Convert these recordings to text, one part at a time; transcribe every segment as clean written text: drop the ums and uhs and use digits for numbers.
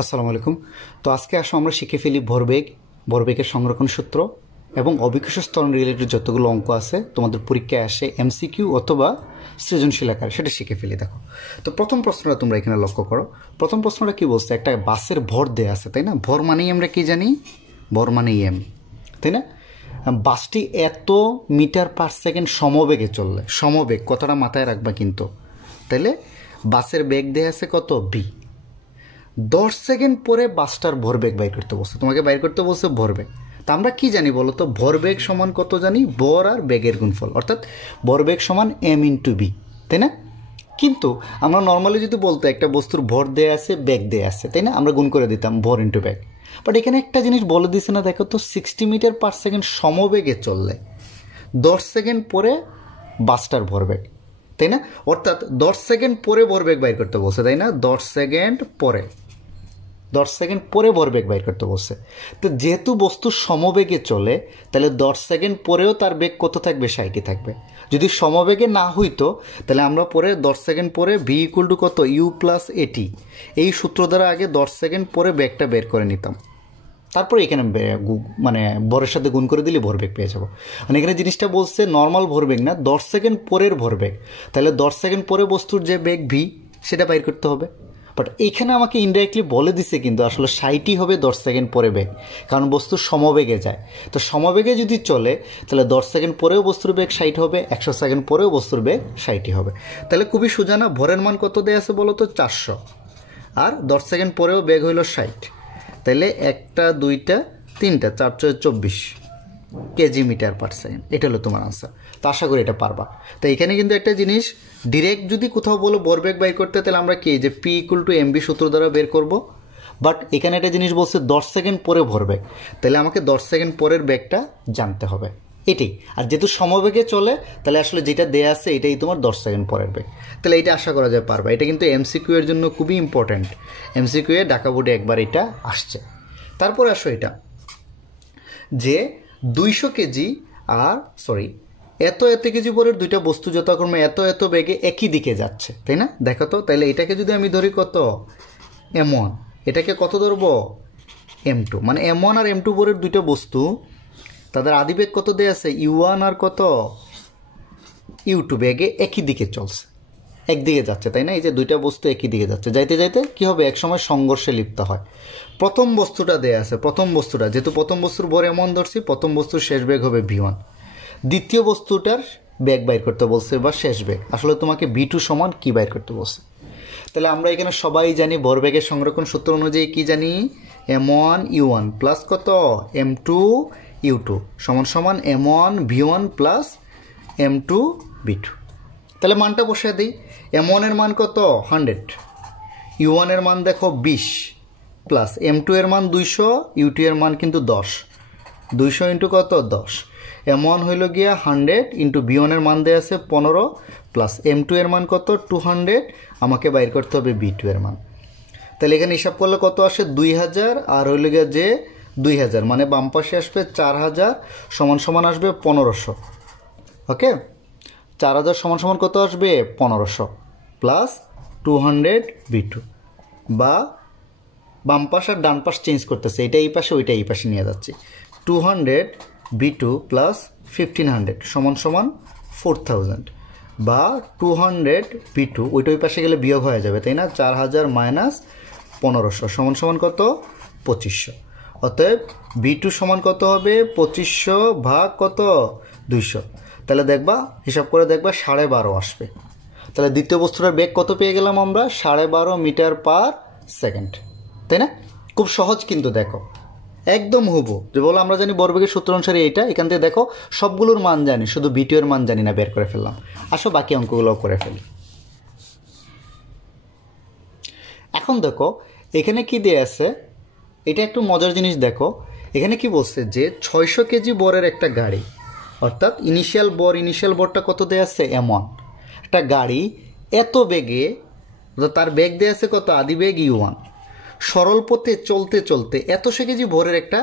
আসসালামু আলাইকুম। তো আজকে আসো আমরা শিখে ফেলি ভরবেগ, ভরবেগের সংরক্ষণ সূত্র এবং অভিকর্ষ ত্বরণ রিলেটেড যতগুলো অঙ্ক আছে তোমাদের পরীক্ষায় আসে এমসিকিউ অথবা সৃজনশীল আকার, সেটা শিখে ফেলি। দেখো, তো প্রথম প্রশ্নটা তোমরা এখানে লক্ষ্য করো। প্রথম প্রশ্নটা কি বলছে? একটা বাসের ভর দেয়া আছে, তাই না? ভর মানেই আমরা কি জানি? ভর মানেই এম, তাই না? বাসটি এত মিটার পার সেকেন্ড সমবেগে চললে, সমবেগ কথাটা মাথায় রাখবা কিন্তু। তাহলে বাসের বেগ দেয়া আছে কত? বি। 10 সেকেন্ড পরে বাসটার ভরবেগ বাইর করতে বলছে, তোমাকে বাইর করতে বলছে ভরবেগ। তা আমরা কি জানি বলো তো? ভরবেগ সমান কত জানি? ভর আর বেগের গুণফল, অর্থাৎ ভরবেগ সমান এম ইন্টু বি, তাই না? কিন্তু আমরা নর্মালি যদি বলতো একটা বস্তুর ভর দেয়া আছে, বেগ দেয়া আছে, তাই না? আমরা গুণ করে দিতাম ভর ইন্টু বেগ। বাট এখানে একটা জিনিস বলে দিছে না, দেখো তো, 60 মিটার পার সেকেন্ড সমবেগে চললে 10 সেকেন্ড পরে বাসটার ভরবেগ, তাই না? অর্থাৎ 10 সেকেন্ড পরে ভরবেগ বাইর করতে বলছে, তাই না? 10 সেকেন্ড পরে, 10 সেকেন্ড পরে ভরবেগ বাইর করতে বলছে। তো যেহেতু বস্তু সমবেগে চলে, তাহলে 10 সেকেন্ড পরেও তার বেগ কত থাকবে? 60 থাকবে। যদি সমবেগে না হইতো তাহলে আমরা পরে 10 সেকেন্ড পরে ভি ইকুয়াল টু কত? ইউ প্লাস এটি, এই সূত্র দ্বারা আগে 10 সেকেন্ড পরে বেগটা বের করে নিতাম, তারপরে এখানে মানে ভরের সাথে গুণ করে দিলে ভরবেগ পেয়ে যাবো। মানে এখানে জিনিসটা বলছে নর্মাল ভরবেগ না, 10 সেকেন্ড পরের ভরবেগ। তাহলে 10 সেকেন্ড পরে বস্তুর যে বেগ ভি, সেটা বাইর করতে হবে। বাট এইখানে আমাকে ইনডাইরেক্টলি বলে দিছে কিন্তু আসলে 60ই হবে 10 সেকেন্ড পরে বেগ, কারণ বস্তু সমবেগে যায়। তো সমবেগে যদি চলে তাহলে 10 সেকেন্ড পরেও বস্তুর বেগ 60 হবে, 100 সেকেন্ড পরেও বস্তুর বেগ 60ই হবে। তাহলে খুবই সোজা না? ভরের মান কত দেয়া আছে বলো তো? 400, আর 10 সেকেন্ড পরেও বেগ হইল 60। তাহলে 1, 2, 3, 4, 24 কেজি মিটার পার সেকেন্ড। এটা হলো তোমার আনসার। তো আশা করি এটা পারবা। তো এখানে কিন্তু একটা জিনিস, ডিরেক্ট যদি কোথাও বলো ভরবেগ বের করতে, তাহলে আমরা কি যে পি ইকুয়াল টু এমবি সূত্র দ্বারা বের করব। বাট এখানে একটা জিনিস বলছে 10 সেকেন্ড পরে ভরবেগ, তাহলে আমাকে 10 সেকেন্ড পরের বেগটা জানতে হবে, এটাই। আর যেহেতু সমবেগে চলে, তাহলে আসলে যেটা দেয়া আছে এটাই তোমার 10 সেকেন্ড পরের বেগ। তাহলে এটা আশা করা যায় পারবা। এটা কিন্তু এমসিকিউ এর জন্য খুবই ইম্পর্ট্যান্ট। এমসিকিউ এ ঢাকা বোর্ডে একবার এটা আসছে। তারপর আসো এটা যে 200 কেজি আর এত কেজি পরের দুইটা বস্তু যথাক্রমে এত বেগে একই দিকে যাচ্ছে, তাই না? দেখো তো, তাহলে এটাকে যদি আমি ধরি কত? M1, এটাকে কত ধরবো? M2। মানে M1 আর M2 পরের দুইটা বস্তু, তাদের আদিবেগ কত দেয়া আছে? U1 আর কত? U2 বেগে একই দিকে চলছে, একদিকে যাচ্ছে, তাই না? এই যে দুইটা বস্তু একই দিকে যাচ্ছে, যাইতে যাইতে কি হবে? একসময় সংঘর্ষে লিপ্ত হয়। প্রথম বস্তুটা দেয়া আছে, প্রথম বস্তুটা, যেহেতু প্রথম বস্তুর ভর এমন ধরছি, প্রথম বস্তুর শেষ বেগ হবে V1। দ্বিতীয় বস্তুটার বেগ বাইর করতে বলছে বা শেষ বেগ, আসলে তোমাকে V2 সমান কি বাইর করতে বলছে? তাহলে আমরা এখানে সবাই জানি ভরবেগের সংরক্ষণ সূত্র অনুযায়ী কি জানি? M1 U1 প্লাস কত? M2 U2 সমান সমান M1 V1 plus M2 V2। তাহলে মানটা বসে দিই। M1 এর মান কত? 100, U1 এর মান দেখো 20, প্লাস M2 এর মান 200, U2 এর মান কিন্তু 10। 200 ইন্টু কত? 10। M1 হইল গিয়া 100 ইন্টু V1 এর মান দেওয়া আছে 15, প্লাস M2 এর মান কত? 200। আমাকে বাইর করতে হবে B2 এর মান। তাহলে এখানে হিসাব করলে কত আসে? 2000, আর হইল গিয়া যে 2000, মানে বাম পাশে আসবে 4000 সমান সমান আসবে 1500। ওকে, 4000 সমান সমান কত আসবে? 1500 প্লাস 200 V2, বা বাম পাশ আর ডান পাশ চেঞ্জ করতেছে, এটা এই পাশে ওইটা এই পাশে নিয়ে যাচ্ছি। 200 V2 প্লাস 1500 সমান সমান 4000, বা 200 V2 ওইটা ওই পাশে গেলে বিয়োগ হয়ে যাবে, তাই না? 4000 মাইনাস 1500 সমান সমান কত? 2500। অতএব V2 সমান কত হবে? 2500 ভাগ কত? 200। তাহলে দেখবা, হিসাব করে দেখবা 12.5 আসবে। তাহলে দ্বিতীয় বস্তুটার বেগ কত পেয়ে গেলাম আমরা? 12.5 মিটার পার সেকেন্ড, তাই না? খুব সহজ কিন্তু, দেখো একদম হুবহু। যে বলো আমরা জানি ভরবেগের সূত্র অনুসারে এইটা, এখান থেকে দেখো সবগুলোর মান জানি, শুধু V2 এর মান জানি না, বের করে ফেললাম। আসো বাকি অঙ্কগুলো করে ফেলি। এখন দেখো এখানে কি দেয়া আছে, এটা একটু মজার জিনিস। দেখো এখানে কি বলছে যে 600 কেজি বরের একটা গাড়ি, অর্থাৎ ইনিশিয়াল বরটা কত দেয়া আছে? M1। একটা গাড়ি এত বেগে, তার বেগ দেয়া আছে কত? আদিবেগ U1। সরল পথে চলতে চলতে 100 কেজি ভরের একটা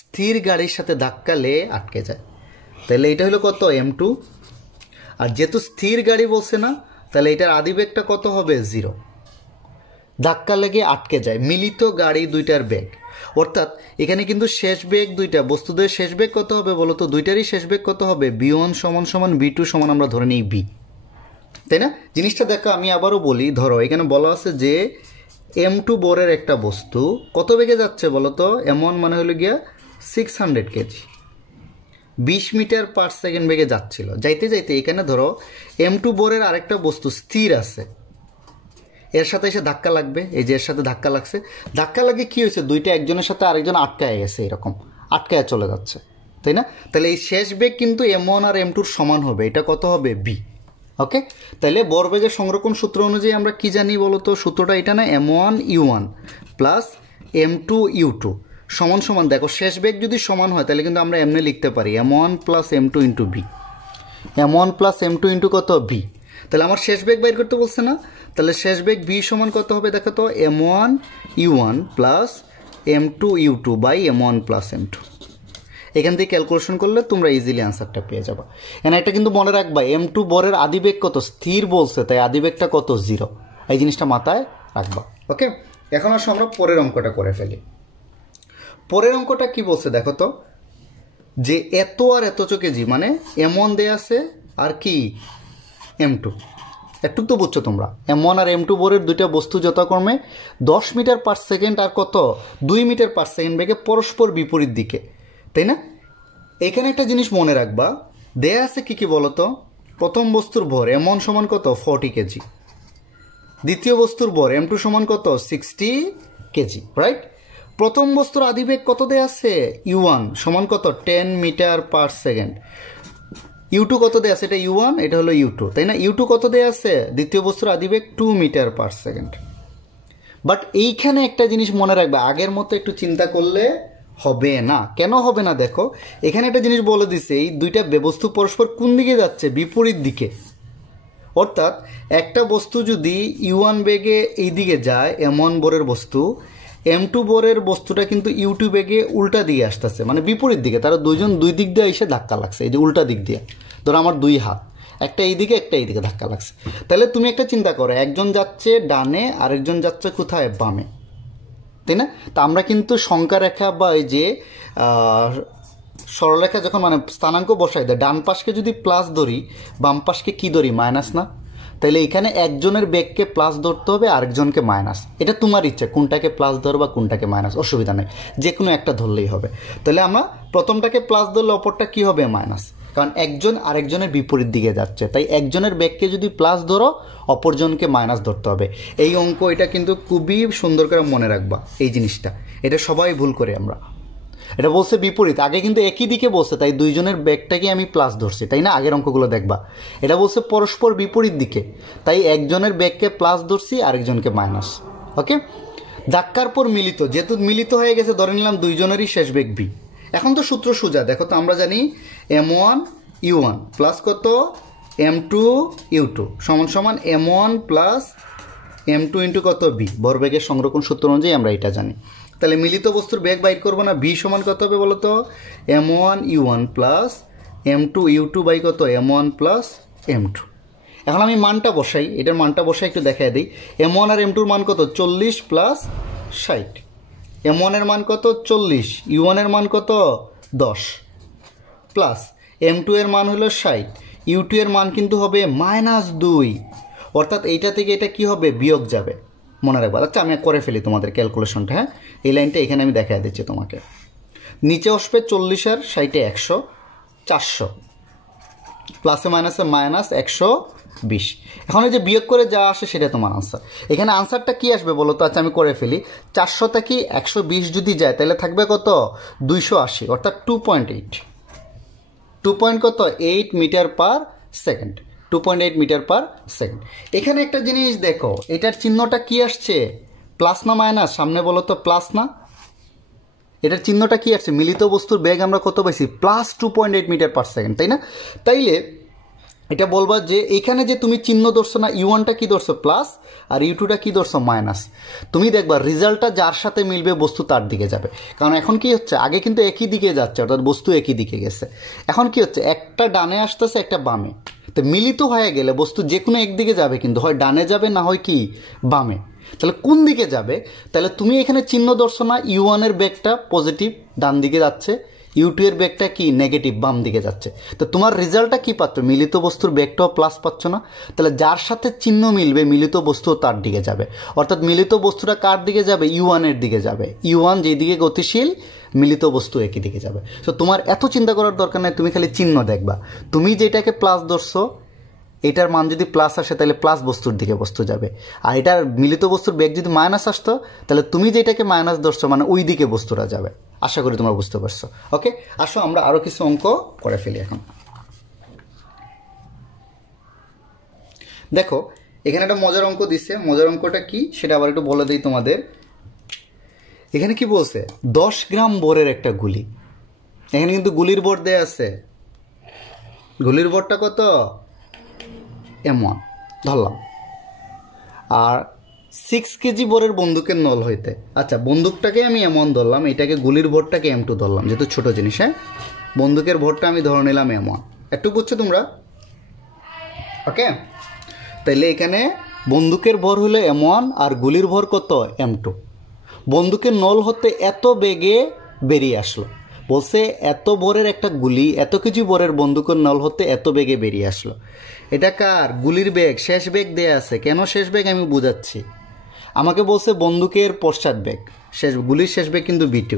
স্থির গাড়ির সাথে ধাক্কা লেগে আটকে যায়। তাহলে এটা হলো কত? M2। আর যেহেতু স্থির গাড়ি বলছে না, তাহলে এটার আদিবেগটা কত হবে? 0। ধাক্কা লেগে আটকে যায়, মিলিত গাড়ি দুইটার বেগ। অর্থাৎ এখানে কিন্তু শেষ বেগ দুইটা, বস্তুদের শেষ বেগ কত হবে বলো তো? দুইটারই শেষ বেগ কত হবে? b1 সমান b2 সমান আমরা ধরে নিই b, তাই না? জিনিসটা দেখো, আমি আবারও বলি, ধরো এখানে বলা আছে যে m2 বরের একটা বস্তু কত বেগে যাচ্ছে বলো তো? m1 মানে হলো গিয়া 600 কেজি, 20 মিটার পার সেকেন্ড বেগে যাচ্ছিল। যাইতে যাইতে এখানে ধরো m2 বরের আরেকটা বস্তু স্থির আছে, এর সাথে এসে ধাক্কা লাগবে, এই যে এর সাথে ধাক্কা লাগছে, ধাক্কা লাগে কি হয়েছে? দুইটা একজনের সাথে আরেকজন আটকায় গেছে, এরকম আটকায় চলে যাচ্ছে, তাই না? তাহলে এই শেষ বেগ কিন্তু m1 আর m2 সমান হবে, এটা কত হবে? b। ওকে, তাহলে ভরবেগের সংরক্ষণ সূত্র অনুযায়ী আমরা কি জানি বলো তো? সূত্রটা এটা না, m1 u1 plus m2 u2 সমান সমান, দেখো শেষ বেগ যদি সমান হয় তাহলে কিন্তু আমরা এমনি লিখতে পারি m1 plus m2 into b, m1 plus m2 into কত? b। তাহলে আমার শেষ বেগ বাইর করতে বলছে না? তাহলে শেষ বেগ b সমান কত হবে দেখো তো? m1 u1 plus m2 u2 by m1 plus m2। এখান থেকে ক্যালকুলেশন করলে তোমরা ইজিলি আনসারটা পেয়ে যাবে। এখানে একটা কিন্তু মনে রাখবা, m2 বরের আদিবেগ কত? স্থির বলছে, তাই আদিবেগটা কত? 0। এই জিনিসটা মাথায় রাখবা। ওকে, এখন আসো আমরা পরের অঙ্কটা করে ফেলি। পরের অঙ্কটা কি বলছে দেখো তো? যে এত আর এত কেজি, মানে m1 দেয়া আছে আর কি m2, একটু তো বুঝছো তোমরা? m1 আর m2 বরের দুইটা বস্তু যথাক্রমে 10 মিটার পার সেকেন্ড আর কত 2 মিটার পার সেকেন্ড বেগে পরস্পর বিপরীত দিকে, তাই না? এখানে একটা জিনিস মনে রাখবা, দেয়া আছে কি কি বলতো? প্রথম বস্তুর ভর m1 সমান কত? 40 কেজি, দ্বিতীয় বস্তুর ভর m2 সমান কত? 60 কেজি, রাইট? প্রথম বস্তুর আদিবেগ কত দেয়া আছে? u1 সমান কত? 10 মিটার পার সেকেন্ড। u2 কত দেয়া আছে? এটা u1, এটা হলো u2, তাই না? u2 কত দেয়া আছে? দ্বিতীয় বস্তুর আদিবেগ 2 মিটার পার সেকেন্ড। বাট এইখানে একটা জিনিস মনে রাখবে, আগের মতো একটু চিন্তা করলে হবে না। কেন হবে না দেখো, এখানে একটা জিনিস বলে দিছে, এই দুইটা বস্তু পরস্পর কোন দিকে যাচ্ছে? বিপরীত দিকে। অর্থাৎ একটা বস্তু যদি u1 বেগে এই দিকে যায়, m1 বরের বস্তু, m2 বরের বস্তুটা কিন্তু u2 বেগে উল্টা দিকে আসতেছে, মানে বিপরীত দিকে। তারা দুইজন দুই দিক দিয়ে এসে ধাক্কা লাগছে, এই যে উল্টা দিক দিয়ে। ধরো আমার দুই হাত, একটা এইদিকে একটা এইদিকে ধাক্কা লাগছে। তাহলে তুমি একটা চিন্তা করো, একজন যাচ্ছে ডানে, আরেকজন যাচ্ছে কোথায়? বামে, তাই না? তা আমরা কিন্তু সংখ্যা রেখা বা এই যে সরলরেখা যখন মানে স্থানাঙ্ক বসাই দেয়, ডান পাশকে যদি প্লাস ধরি, বাম পাশকে কি ধরি? মাইনাস না? তাহলে এখানে একজনের বেগকে প্লাস ধরতে হবে, আরেকজনকে মাইনাস। এটা তোমার ইচ্ছা, কোনটাকে প্লাস ধরবা কোনটাকে মাইনাস, অসুবিধা নেই, যে কোনো একটা ধরলেই হবে। তাহলে আমরা প্রথমটাকে প্লাস ধরলে অপরটা কি হবে? মাইনাস, কারণ একজন আরেকজনের বিপরীত দিকে যাচ্ছে। তাই একজনের বেগকে যদি প্লাস ধরো, অপরজনকে মাইনাস ধরতে হবে। এই অঙ্ক এটা কিন্তু খুবই সুন্দর করে মনে রাখবা এই জিনিসটা, এটা সবাই ভুল করে আমরা। এটা বলছে বিপরীত, আগে কিন্তু একই দিকে বলছে, তাই দুইজনের বেগটাকে আমি প্লাস ধরছি, তাই না? আগের অঙ্কগুলো দেখবা, এটা বলছে পরস্পর বিপরীত দিকে, তাই একজনের বেগকে প্লাস ধরছি, আরেকজনকে মাইনাস। ওকে, ধাক্কার পর মিলিত, যেহেতু মিলিত হয়ে গেছে, ধরে নিলাম দুইজনেরই শেষ বেগ বি। এখন তো সূত্র সোজা, দেখো তো, আমরা জানি m1 u1 প্লাস কত? m2 u2 সমান সমান m1 প্লাস m2 ইন্টু কত? b। ভরবেগের সংরক্ষণ সূত্র অনুযায়ী আমরা এটা জানি। তাহলে মিলিত বস্তুর বেগ বাইর করবো না? b সমান কত হবে বলো তো? m1 u1 plus m2 u2 by কত? m1 plus m2। এখন আমি মানটা বসাই, এটার মানটা বসাই একটু দেখাই দিই। m1 আর m2 এর মান কত? 40 প্লাস 60। m1 এর মান কত? 40, u1 এর মান কত? 10 প্লাস m2 এর মান হলো 60, u2 এর মান কিন্তু হবে -2। অর্থাৎ এইটা থেকে এটা কি হবে? বিয়োগ যাবে, মনে রাখবা। আচ্ছা আমি করে ফেলি তোমাদের ক্যালকুলেশনটা, হ্যাঁ? এই লাইনটা এখানে আমি দেখাই দিচ্ছি তোমাকে। নিচে আসবে 40 আর 60 100, 400 প্লাসে মাইনাসে মাইনাস 120। এখন এই যে বিয়োগ করে যা আসে সেটা তোমার আনসার। এখানে আনসারটা কি আসবে বলো তো? আচ্ছা আমি করে ফেলি। 400 থেকে 120 যদি যায় তাহলে থাকবে কত? 280, অর্থাৎ 2.8 metre per second, 2.8 metre per second. এখানে একটা জিনিস দেখো, এটার চিহ্নটা কি আসছে? প্লাস না মাইনাস? সামনে বলো তো, প্লাস না? এটার চিহ্নটা কি আসছে? মিলিত বস্তুর বেগ আমরা কত পাইছি? প্লাস 2.8 মিটার পার সেকেন্ড, তাই না? তাইলে এটা বলবা যে এখানে যে তুমি চিহ্ন ধরছো না, u1টা কি ধরছো? প্লাস, আর u2টা কি ধরছো? মাইনাস। তুমি দেখবা রেজাল্টটা যার সাথে মিলবে বস্তু তার দিকে যাবে। কারণ এখন কি হচ্ছে, আগে কিন্তু একই দিকে যাচ্ছে, অর্থাৎ বস্তু একই দিকে গেছে। এখন কি হচ্ছে, একটা ডানে আসতেছে, একটা বামে। তো মিলিত হয়ে গেলে বস্তু যে কোনো একদিকে যাবে, কিন্তু হয় ডানে যাবে না হয় কি বামে। তাহলে কোন দিকে যাবে? তাহলে তুমি এখানে চিহ্ন ধরছো না, u1 এর বেগটা পজিটিভ ডান দিকে যাচ্ছে, u2 এর বেগটা কি নেগেটিভ বাম দিকে যাচ্ছে। তো তোমার রেজাল্টটা কি পাচ্ছ? মিলিত বস্তুর বেগটাও প্লাস পাচ্ছ না? তাহলে যার সাথে চিহ্ন মিলবে মিলিত বস্তুও তার দিকে যাবে, অর্থাৎ মিলিত বস্তুটা কার দিকে যাবে? u1 এর দিকে যাবে। u1 যেদিকে গতিশীল, মিলিত বস্তু একই দিকে যাবে। তো তোমার এত চিন্তা করার দরকার নেই, তুমি খালি চিহ্ন দেখবা। তুমি যেটাকে প্লাস ধরছো এটার মান যদি প্লাস আসে তাহলে প্লাস বস্তুর দিকে বস্তু যাবে, আর এটার মিলিত বস্তুর বেগ যদি মাইনাস আসতো তাহলে তুমি যেটাকে মাইনাস ধরছো মানে ওই দিকে বস্তুরা যাবে। আশা করি তোমরা বুঝতে পারছো। ওকে, আসো আমরা আরো কিছু অঙ্ক করে ফেলি। এখন দেখো এখানে একটা মজার অঙ্ক দিছে। মজার অঙ্কটা কি সেটা আবার একটু বলে দিই তোমাদের। এখানে কি বলছে? 10 গ্রাম বরের একটা গুলি। এখানে কিন্তু গুলির বর দেয়া আছে। গুলির বরটা কত? m1 ধরলাম। আর 6 কেজি বরের বন্দুকের নল হইতে, আচ্ছা বন্দুকটাকে আমি m1 ধরলাম, এটাকে গুলির ভরটাকে m2 ধরলাম, যেহেতু ছোট জিনিস। হ্যাঁ, বন্দুকের ভরটা আমি ধরে নিলাম m1। একটু বুঝছো তোমরা? ওকে, তাইলে এখানে বন্দুকের ভর হলো m1 আর গুলির ভর কত? m2। বন্দুকের নল হতে এত বেগে বেরিয়ে আসলো। বলছে এত ভরের একটা গুলি, এত কেজি ভরের বন্দুকের নল হতে এত বেগে বেরিয়ে আসলো। এটা কার? গুলির বেগ। শেষ বেগ দেয়া আছে। কেন শেষ বেগ আমি বুঝাচ্ছি। আমাকে বলছে বন্দুকের পশ্চাৎ বেগ, গুলির শেষ বেগ কিন্তু b2,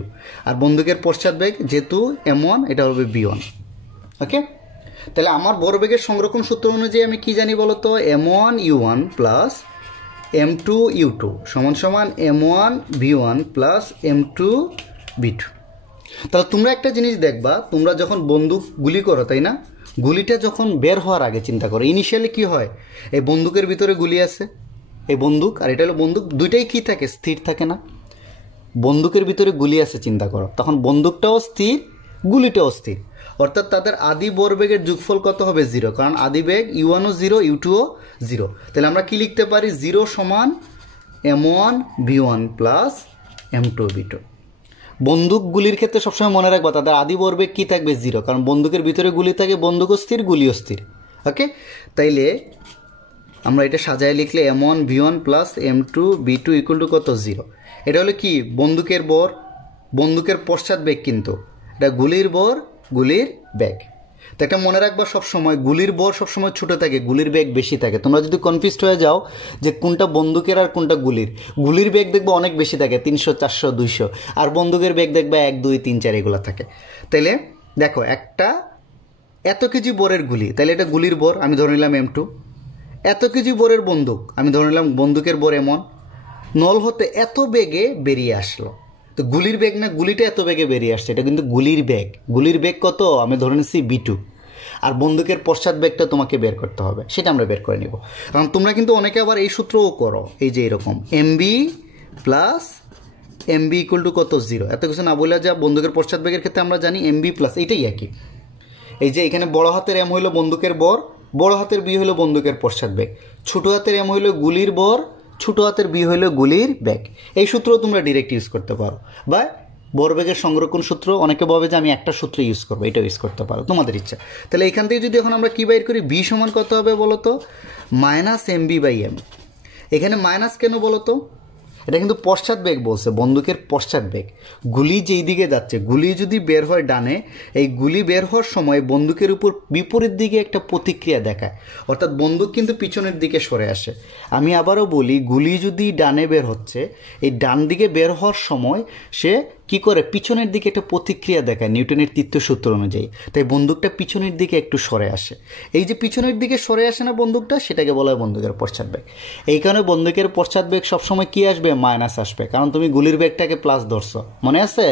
আর বন্দুকের পশ্চাৎ বেগ যেহেতু m1 এটা হবে b1। ওকে, তাহলে আমার ভরবেগের সংরক্ষণ সূত্র অনুযায়ী আমি কি জানি বলো তো? m1 u1 plus m2 u2 সমান সমান m1 v1 plus m2 v2। তাহলে তোমরা একটা জিনিস দেখবা, তোমরা যখন বন্দুক গুলি করো তাই না, গুলিটা যখন বের হওয়ার আগে চিন্তা করো ইনিশিয়ালি কি হয়? এই বন্দুকের ভিতরে গুলি আছে, এই বন্দুক আর এটা হলো বন্দুক, দুইটাই কি থাকে? স্থির থাকে না? বন্দুকের ভিতরে গুলি আছে চিন্তা করো, তখন বন্দুকটাও স্থির, গুলিটাও স্থির, অর্থাৎ তাদের আদি ভরবেগের যোগফল কত হবে? 0, কারণ আদি বেগ u1 ও 0 u2 ও 0। তাহলে আমরা কি লিখতে পারি? 0 সমান m1 v1 plus m2 v2। বন্দুকগুলির ক্ষেত্রে সবসময় মনে রাখবা তাদের আদি ভরবেগ কি থাকবে? 0, কারণ বন্দুকের ভিতরে গুলি থাকে, বন্দুকও স্থির, গুলিও স্থির। ওকে, তাইলে আমরা এটা সাজায় লিখলে m1 v1 plus m2 v2 equal to কত? 0। এটা হলো কি? বন্দুকের ভর, বন্দুকের পশ্চাৎ বেগ, কিন্তু এটা গুলির ভর, গুলির বেগ। তো একটা মনে রাখবা সবসময় গুলির ভর সবসময় ছোটো থাকে, গুলির বেগ বেশি থাকে। তোমরা যদি কনফিউজড হয়ে যাও যে কোনটা বন্দুকের আর কোনটা গুলির, গুলির বেগ দেখবে অনেক বেশি থাকে, 300 400 200, আর বন্দুকের বেগ দেখবে 1 2 3 4 এগুলো থাকে। তাইলে দেখো একটা এত কেজি বরের গুলি, তাহলে এটা গুলির ভর আমি ধরে নিলাম m2। এত কেজি বরের বন্দুক আমি ধরে নিলাম বন্দুকের ভর m1। নল হতে এত বেগে বেরিয়ে আসলো, তো গুলির বেগ না, গুলিটা এত বেগে বেরিয়ে আসছে, এটা কিন্তু গুলির বেগ। গুলির বেগ কত? আমি ধরে নিচ্ছি b2। আর বন্দুকের পশ্চাৎ বেগটা তোমাকে বের করতে হবে, সেটা আমরা বের করে নিব। কারণ তোমরা কিন্তু অনেকে আবার এই সূত্রও করো, এই যে এরকম mb plus mb equal to কত? 0। এত কিছু না বলে যা বন্দুকের পশ্চাৎ বেগের ক্ষেত্রে আমরা জানি mb প্লাস, এইটাই একই। এই যে এখানে বড় হাতের m হইল বন্দুকের ভর, বড় হাতের b হইল বন্দুকের পশ্চাৎ বেগ, ছোট হাতের m হইল গুলির ভর, ছোট হাতের b হইল গুলির বেগ। এই সূত্র তোমরা ডিরেক্ট ইউজ করতে পারো, বা ভরবেগের সংরক্ষণ সূত্র অনেকে ভাবে যে আমি একটা সূত্র ইউজ করবো, এটা ইউজ করতে পারো, তোমাদের ইচ্ছা। তাহলে এখান থেকে যদি এখন আমরা কি বাইর করি? b সমান কত হবে বলো তো? Minus mb/m। এখানে মাইনাস কেন বলো তো? এটা কিন্তু পশ্চাৎ বেগ বলছে, বন্দুকের পশ্চাৎ বেগ। গুলি যেই দিকে যাচ্ছে, গুলি যদি বের হয় ডানে, এই গুলি বের হওয়ার সময় বন্দুকের উপর বিপরীত দিকে একটা প্রতিক্রিয়া দেখায়, অর্থাৎ বন্দুক কিন্তু পিছনের দিকে সরে আসে। আমি আবারও বলি, গুলি যদি ডানে বের হচ্ছে, এই ডান দিকে বের হওয়ার সময় সে কি করে? পিছনের দিকে একটা প্রতিক্রিয়া দেখায় নিউটনের তৃতীয় সূত্র অনুযায়ী। তাই বন্দুকটা পিছনের দিকে একটু সরে আসে। এই যে পিছনের দিকে সরে আসে না বন্দুকটা, সেটাকে বলা হয় বন্দুকের পশ্চাৎ বেগ। এই কারণে বন্দুকের পশ্চাৎ বেগ সবসময় কি আসবে? মাইনাস আসবে, কারণ তুমি গুলির বেগটাকে প্লাস ধরছো, মনে আছে?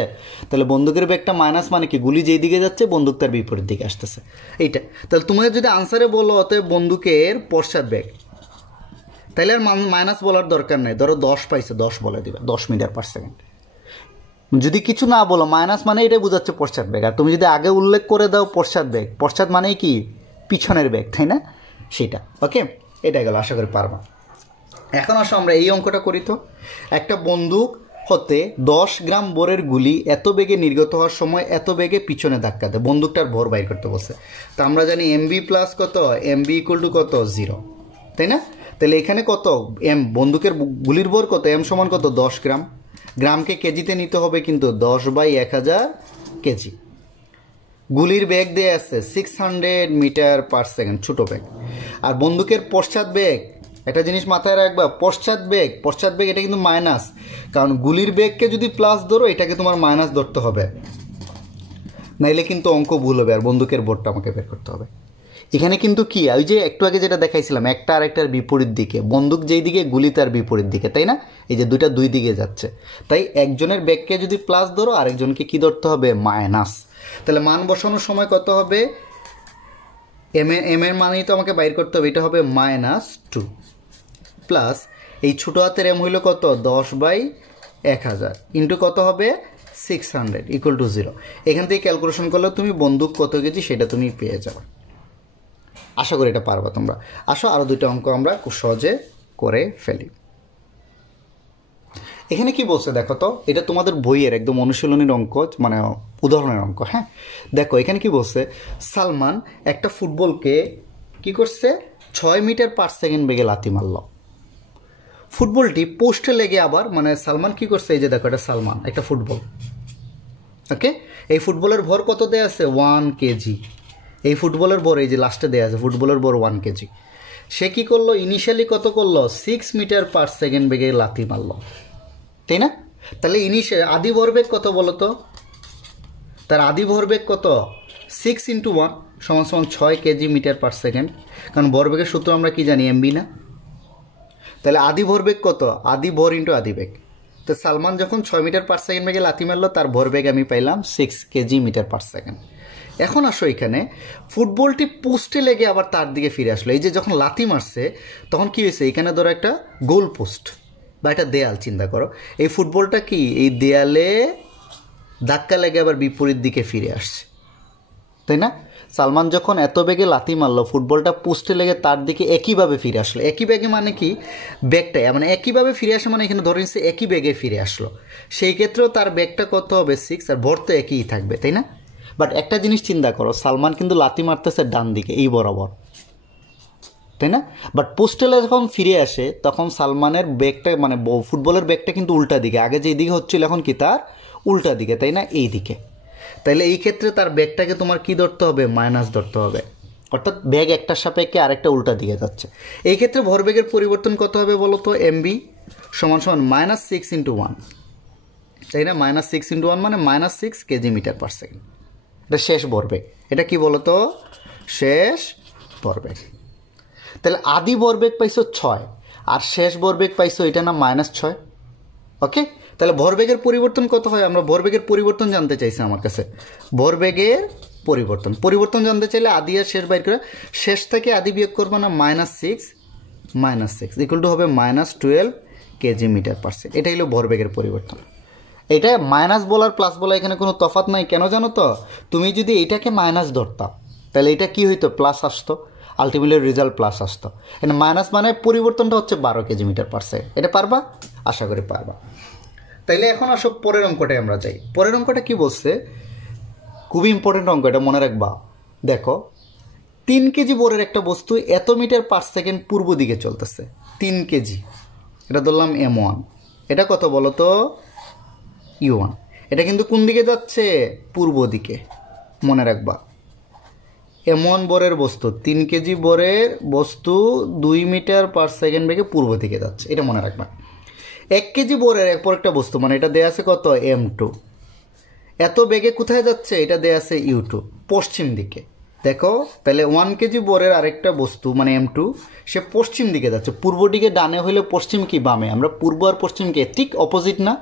তাহলে বন্দুকের বেগটা মাইনাস মানে কি? গুলি যেই দিকে যাচ্ছে বন্দুক তার বিপরীত দিকে আসতেছে, এইটা। তাহলে তোমাদের যদি আনসারে বলো অতএব বন্দুকের পশ্চাৎ বেগ, তাহলে আর মাইনাস বলার দরকার নেই। ধরো 10 পাইছে, 10 বলে দিবে, 10 মিটার পার সেকেন্ড। যদি কিছু না বলো, মাইনাস মানে এটাই বোঝাচ্ছে পশ্চাৎ বেগ। আর তুমি যদি আগে উল্লেখ করে দাও পশ্চাৎ বেগ, পশ্চাৎ মানেই কি? পিছনের বেগ, তাই না? সেটা। ওকে, এটা গেল, আশা করি পারবা। এখন আসো আমরা এই অঙ্কটা করি তো। একটা বন্দুক হতে 10 গ্রাম বরের গুলি এত বেগে নির্গত হওয়ার সময় এত বেগে পিছনে ধাক্কা দেয়, বন্দুকটার ভর বাইর করতে বলছে। তো আমরা জানি mb প্লাস কত? mb ইকুয়াল টু কত? 0, তাই না? তাহলে এখানে কত এম, বন্দুকের গুলির ভর কত, এম সমান কত 10 গ্রাম, গ্রামকে কেজিতে নিতে হবে কিন্তু 10/1000 কেজি। গুলির বেগ দেয়া আছে 600 মিটার পার সেকেন্ড, ছোট বেগ। আর বন্দুকের পশ্চাৎ বেগ, একটা জিনিস মাথায় রাখবা, পশ্চাৎ বেগ এটা কিন্তু মাইনাস, কারণ গুলির বেগকে যদি প্লাস ধরো এটাকে তোমার মাইনাস ধরতে হবে, নাইলে কিন্তু অঙ্ক ভুল হবে আর বন্দুকের ভরটা আমাকে বের করতে হবে। এখানে কিন্তু কি, ওই যে একটু আগে যেটা দেখাইছিলাম, একটা আর একটার বিপরীত দিকে, বন্দুক যেই দিকে গুলি তার বিপরীত দিকে, তাই না? এই যে দুইটা দুই দিকে যাচ্ছে, তাই একজনের বেগকে যদি প্লাস ধরো আরেকজনকে কি ধরতে হবে, মাইনাস। তাহলে মান বসানোর সময় কত হবে, এম এর মানই তো আমাকে বাইর করতে হবে, এটা হবে -2 প্লাস এই ছোটো হাতের এম হইল কত 10/1000 ইন্টু কত হবে 600 ইকুয়াল টু 0। এখান থেকে ক্যালকুলেশন করলে তুমি বন্দুক কত কেজি সেটা তুমি পেয়ে যাবে। আশা করি এটা পারবা তোমরা। আসো আরও দুইটা অঙ্ক আমরা খুব সহজে করে ফেলি। এখানে কি বলছে দেখো তো, এটা তোমাদের বইয়ের একদম অনুশীলনীর অঙ্ক, মানে উদাহরণের অঙ্ক। হ্যাঁ দেখো এখানে কি বলছে, সালমান একটা ফুটবলকে কি করছে 6 মিটার পার সেকেন্ড বেগে লাথি মারল। ফুটবলটি পোস্টে লেগে আবার, মানে সালমান কি করছে, এই যে দেখো এটা সালমান একটা ফুটবল, ওকে। এই ফুটবলের ভর কত দেয়া আছে 1 কেজি। এই ফুটবলের ভর এই যে লাস্টে দেয়া আছে, ফুটবলের ভর 1 কেজি। সে কি করলো, ইনিশিয়ালি কত করলো 6 মিটার পার সেকেন্ড বেগে লাথি মারলো, তাই না? তাহলে আদি ভরবেগ কত বলো তো, তার আদি ভরবেগ কত 6 × 1 = 6 কেজি মিটার পার সেকেন্ড, কারণ ভরবেগের সূত্র আমরা কি জানি, এমবি না? তাহলে আদি ভরবেগ কত, আদি ভর ইন্টু আদি বেগ। তো সালমান যখন 6 মিটার পার সেকেন্ড বেগে লাথি মারলো তার ভরবেগ আমি পাইলাম 6 কেজি মিটার পার সেকেন্ড। এখন আসো এখানে ফুটবলটি পোস্টে লেগে আবার তার দিকে ফিরে আসলো। এই যে যখন লাথি মারছে তখন কি হয়েছে, এখানে ধরো একটা গোল পোস্ট বা একটা দেয়াল, চিন্তা করো এই ফুটবলটা কি এই দেয়ালে ধাক্কা লেগে আবার বিপরীত দিকে ফিরে আসছে, তাই না? সালমান যখন এত বেগে লাথি মারলো ফুটবলটা পোস্টে লেগে তার দিকে একইভাবে ফিরে আসলো। একই বেগে মানে কি, বেগটাই মানে একইভাবে ফিরে আসে, মানে এখানে ধরে নিচ্ছে একই বেগে ফিরে আসলো, সেই ক্ষেত্রেও তার বেগটা কত হবে 6, আর ভর তো একই থাকবে, তাই না? বাট একটা জিনিস চিন্তা করো, সালমান কিন্তু লাথি মারতেছে ডান দিকে এই বরাবর, তাই না? বাট পোস্টেলে যখন ফিরে আসে তখন সালমানের বেগটা, মানে ফুটবলের বেগটা কিন্তু উল্টা দিকে, আগে যে দিকে হচ্ছিল এখন কি তার উল্টা দিকে, তাই না? এই দিকে। তাহলে এই ক্ষেত্রে তার বেগটাকে তোমার কি ধরতে হবে, মাইনাস ধরতে হবে, অর্থাৎ বেগ একটার সাপেক্ষে আরেকটা উল্টা দিকে যাচ্ছে। এই ক্ষেত্রে ভরবেগের পরিবর্তন কত হবে বলো তো, এমবি = -6 × 1, তাই না? -6 × 1 মানে -6 কেজি মিটার পার সেকেন্ড। এটা শেষ ভরবেগ, এটা কি বলো তো, শেষ ভরবেগ। তাহলে আদি ভরবেগ পাইছো 6 আর শেষ ভরবেগ পাইছো এটা না -6, ওকে। তাহলে ভরবেগের পরিবর্তন কত হয়, আমরা ভরবেগের পরিবর্তন জানতে চাইছি আমার কাছে, ভরবেগের পরিবর্তন জানতে চাইলে আদি আর শেষ বাইর করে, শেষ থেকে আদি বিয়োগ করবো না, -6 ইকুয়াল টু হবে -12 কেজি মিটার পার সেকেন্ড। এটাই হলো ভরবেগের পরিবর্তন। এটা মাইনাস বলার প্লাস বলা এখানে কোনো তফাৎ নাই, কেন জানো তো, তুমি যদি এটাকে মাইনাস ধরতাম তাহলে এটা কি হইতো, প্লাস আসতো, আলটিমেটলি রেজাল্ট প্লাস আসতো। এটা মাইনাস মানে পরিবর্তনটা হচ্ছে 12 কেজি মিটার পার সেকেন্ড। এটা পারবা, আশা করি পারবা। তাইলে এখন আসো পরের অঙ্কটায় আমরা যাই। পরের অঙ্কটা কি বলছে, খুবই ইম্পর্টেন্ট অঙ্ক, এটা মনে রাখবা। দেখো 3 কেজি ভরের একটা বস্তু এত মিটার পার সেকেন্ড পূর্ব দিকে চলতেছে, 3 কেজি, এটা ধরলাম M1, এটা কত বলো তো U1। এটা কিন্তু কোন দিকে যাচ্ছে, পূর্ব দিকে, মনে রাখবা। M1 ভরের বস্তু, 3 কেজি ভরের বস্তু 2 মিটার পার সেকেন্ড বেগে পূর্ব দিকে যাচ্ছে, এটা মনে রাখবা। 1 কেজি ভরের এরপর একটা বস্তু, মানে এটা দেয়া আছে কত M2, এত বেগে কোথায় যাচ্ছে, এটা দেয়া আছে U2, পশ্চিম দিকে। দেখো তাহলে 1 কেজি ভরের আরেকটা বস্তু মানে M2 সে পশ্চিম দিকে যাচ্ছে, পূর্ব দিকে ডানে হইলে পশ্চিম কি বামে, আমরা পূর্ব আর পশ্চিমকে ঠিক অপোজিট না,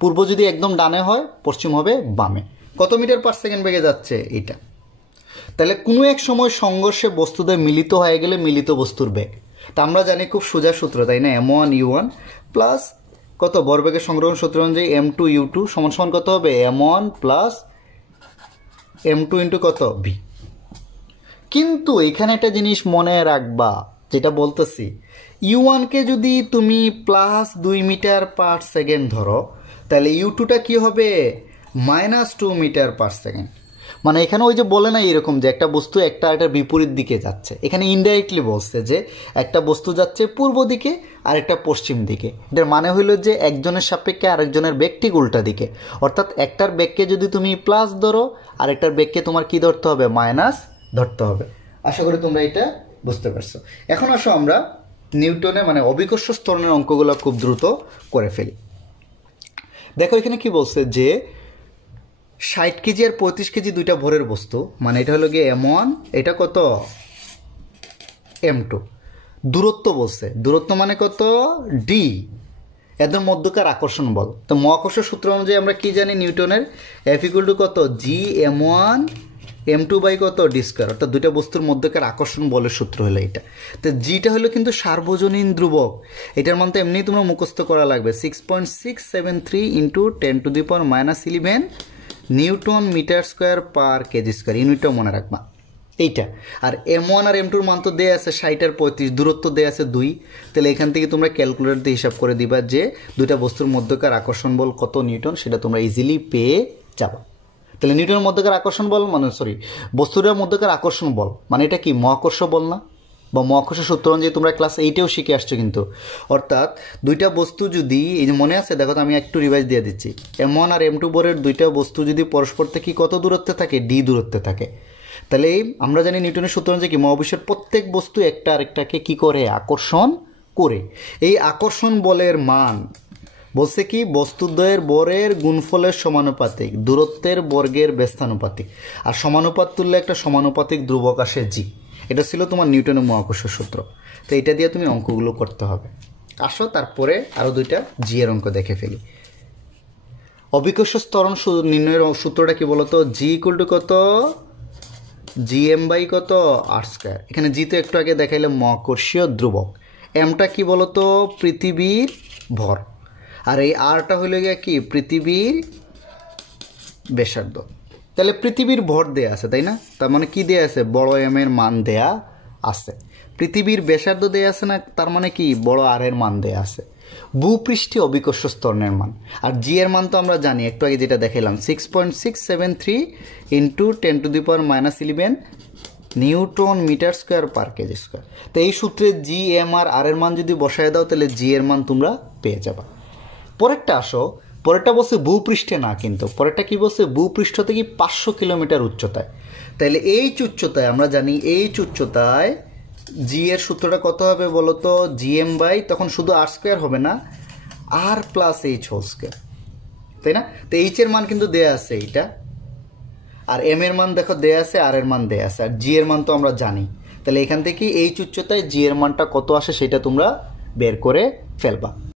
পূর্ব যদি একদম ডানে হয় পশ্চিম হবে বামে। কত মিটার পার সেকেন্ড বেগে যাচ্ছে এটা। তাহলে কোনো এক সময় সংঘর্ষে বস্তুদের মিলিত হয়ে গেলে মিলিত বস্তুর বেগ, তা আমরা জানি খুব সোজা সূত্র, তাই না, M1 U1 প্লাস কত ভরবেগের সংগ্রহণ সূত্র অনুযায়ী M2 U2 সমান কত হবে, M1 প্লাস M2 ইন্টু কত V। কিন্তু এখানে একটা জিনিস মনে রাখবা, যেটা বলতেছি, U1কে যদি তুমি +2 মিটার পার সেকেন্ড ধরো তাহলে U2টা কি হবে, -2 মিটার পার সেকেন্ড। মানে এখানে ওই যে বলে না এরকম যে একটা বস্তু একটা বিপরীত দিকে যাচ্ছে, এখানে ইনডাইরেক্টলি বলছে যে একটা বস্তু যাচ্ছে পূর্ব দিকে আর একটা পশ্চিম দিকে। এটার মানে হইল যে একজনের সাপেক্ষে আরেকজনের বেগ ঠিক উল্টা দিকে, অর্থাৎ একটার বেগকে যদি তুমি প্লাস ধরো আরেকটার বেগকে তোমার কি ধরতে হবে, মাইনাস ধরতে হবে। আশা করি তোমরা এটা বুঝতে পারছো। এখন আসো আমরা নিউটনের মানে অভিকর্ষ ত্বরণের অঙ্কগুলো খুব দ্রুত করে ফেলি। দেখো এখানে কি বলছে যে 60 কেজি আর 35 কেজি দুইটা ভরের বস্তু, মানে এটা হলো গিয়ে M1, এটা কত M2। দূরত্ব বলছে, দূরত্ব মানে কত D, এদের মধ্যকার আকর্ষণ বল। তো মহাকর্ষ সূত্র অনুযায়ী আমরা কি জানি নিউটনের, F = কত G M1 M2 বাই কত D স্কয়ার, অর্থাৎ দুইটা বস্তুর মধ্যকার আকর্ষণ বলের সূত্র হলো এটা। তো জিটা হলো কিন্তু সার্বজনীন ধ্রুবক, এটার মান তো এমনি তোমরা মুখস্থ করা লাগবে, 6.673 × 10⁻11 newton metre square per KG square, ইউনিটটাও মনে রাখবা এইটা। আর M1 আর M2 মান তো দেয়া আছে 60 আর 35, দূরত্ব দেয়া আছে 2, তাহলে এখান থেকে তোমরা ক্যালকুলেটর দিয়ে হিসাব করে দিবা যে দুইটা বস্তুর মধ্যকার আকর্ষণ বল কত নিউটন, সেটা তোমরা ইজিলি পেয়ে যাবা। তাহলে নিউটনের মধ্যকার আকর্ষণ বল মানে বস্তুটার মধ্যকার আকর্ষণ বল মানে এটা কি মহাকর্ষ বল না, বা মহাকর্ষ সূত্র অনুযায়ী তোমরা ক্লাস 8-এও শিখে আসছো কিন্তু। অর্থাৎ দুইটা বস্তু যদি, এই যে মনে আছে দেখো তো আমি একটু রিভাইজ দিয়ে দিচ্ছি, M1 আর M2 বরের দুইটা বস্তু যদি পরস্পর থেকে কত দূরত্বে থাকে, D দূরত্বে থাকে, তাহলে আমরা জানি নিউটনের সূত্র অনুযায়ী কি মহাবিশ্বের প্রত্যেক বস্তু একটা আরেকটাকে কি করে, আকর্ষণ করে। এই আকর্ষণ বলের মান বলছে কি বস্তুদ্বয়ের বরের গুণফলের সমানুপাতিক, দূরত্বের বর্গের ব্যস্তানুপাতিক, আর সমানুপাত তুললে একটা সমানুপাতিক ধ্রুবক আসে G। এটা ছিল তোমার নিউটনের মহাকর্ষ সূত্র। তো এটা দিয়ে তুমি অঙ্কগুলো করতে হবে। আসো তারপরে আরও দুইটা জি এর অঙ্ক দেখে ফেলি। অভিকর্ষ ত্বরণ নির্ণয়ের সূত্রটা কি বলতো, G = কত GM বাই কত R²। এখানে জি তো একটু আগে দেখাইলে মহাকর্ষীয় ধ্রুবক, এমটা কি বলতো পৃথিবীর ভর, আর এই আরটা হইল গিয়ে কি পৃথিবীর ব্যাসার্ধ। তাহলে পৃথিবীর ভর দেয়া আছে তাই না, তার মানে কি দেয়া আছে, বড় এম এর মান দেয়া আছে, পৃথিবীর ব্যাসার্ধ দেয়া আছে না, তার মানে কি বড় আর এর মান দেয়া আছে, ভূপৃষ্ঠে অভিকর্ষ ত্বরণের মান। আর জি এর মান তো আমরা জানি একটু আগে যেটা দেখালাম, 6.673 × 10⁻11 newton metre square per KG square. তো এই সূত্রে জি এম আর আর এর মান যদি বসায় দাও তাহলে জি এর মান তোমরা পেয়ে যাবা। পরেরটা আসো, পরেরটা বলছে ভূপৃষ্ঠে না, কিন্তু পরেরটা কি বলছে, ভূপৃষ্ঠ থেকে 500 কিলোমিটার উচ্চতায়। তাহলে এই উচ্চতায় আমরা জানি এই উচ্চতায় জি এর সূত্রটা কত হবে বলতো, জিএম বাই তখন শুধু R² হবে না, R+H², তাই না। তো এইচ এর মান কিন্তু দেয়া আছে এইটা, আর এম এর মান দেখো দেয়া আছে, আর এর মান দেয়া আছে, আর জি এর মান তো আমরা জানি। তাহলে এখান থেকে এই উচ্চতায় জি এর মানটা কত আসে সেটা তোমরা বের করে ফেলবা।